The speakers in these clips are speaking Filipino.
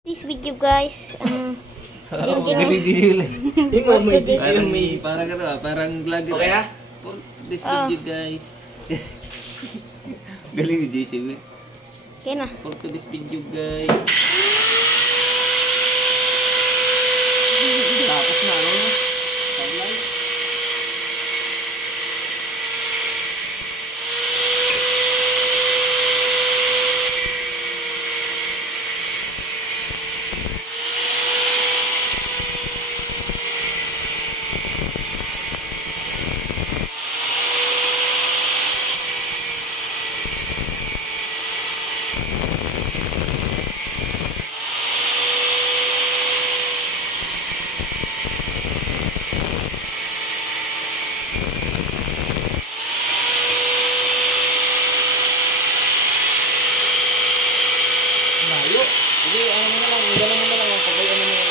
This video guys, Galing din sila. Parang vlog ito. Okay ah? For this video guys. Galing ni JC. okay na. For this video guys. Tapos na ano? Sunlight. Layo. Sige, ano mo na lang. Gano'n mo na lang. Pagay ano mo na lang.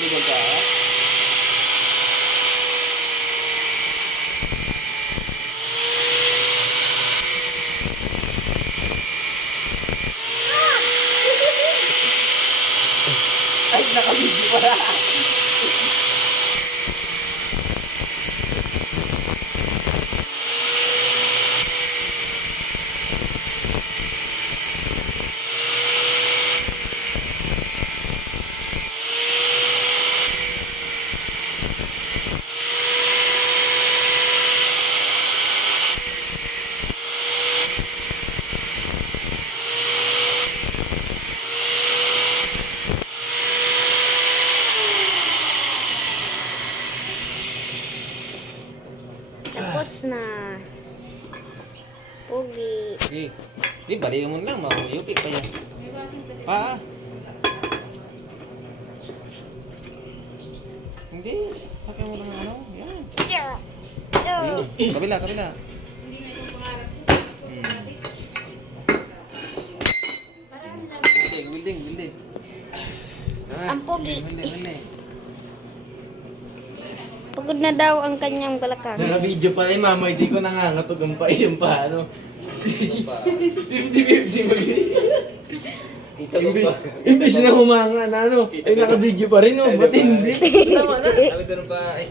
Niligal ka ha? Ay, nakabidyo pala. Tapos na. Pogi. Eh, di balik mo lang. Mayupik pa yan. Ah. Hindi. Sakyan mo lang ano. Yan. Ayun. Kabila, kabila. Welding. Ang pogi. Welding. Pagod na daw ang kanyang balakang. Naka-video pala yung mama, hindi ko nangangatog ang pa yung paano. 50-50 Kita mo ba? Imbis na humanga na ano, ay naka-video pa rin oh, ba't hindi? Tama na. Sabi doon pa, ay,